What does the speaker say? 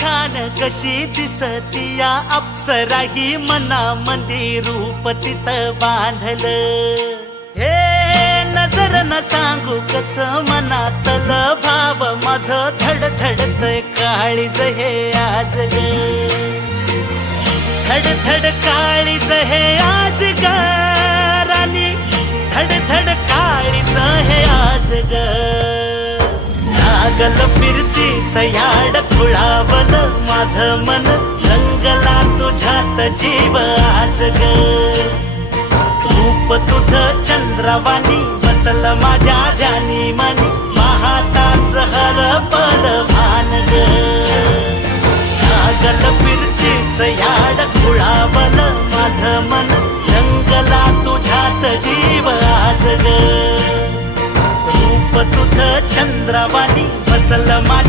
खान कशी दिसती या अप्सरा ही मनामंदी रूप तिचं बांधलं हे नजर न सांगू कस मनातल भाव माझं धडधडतय काळीज हे आज ग धडधड काळीज हे आज ग राणी धडधड काळीज हे आज ग लागल फिरतीच याड खुळावल माझं मन रंगला तुझ्यात जीव आज ग रूप तुझं चंद्रवाणी बसल माझ्या ध्यानी मनी पाहताच हरपल भान ग लागल फिरतीच याड खुळावल माझं मन रंगला तुझ्यात जीव आज ग रूप तुझं चंद्रवाणी बसल माझ्या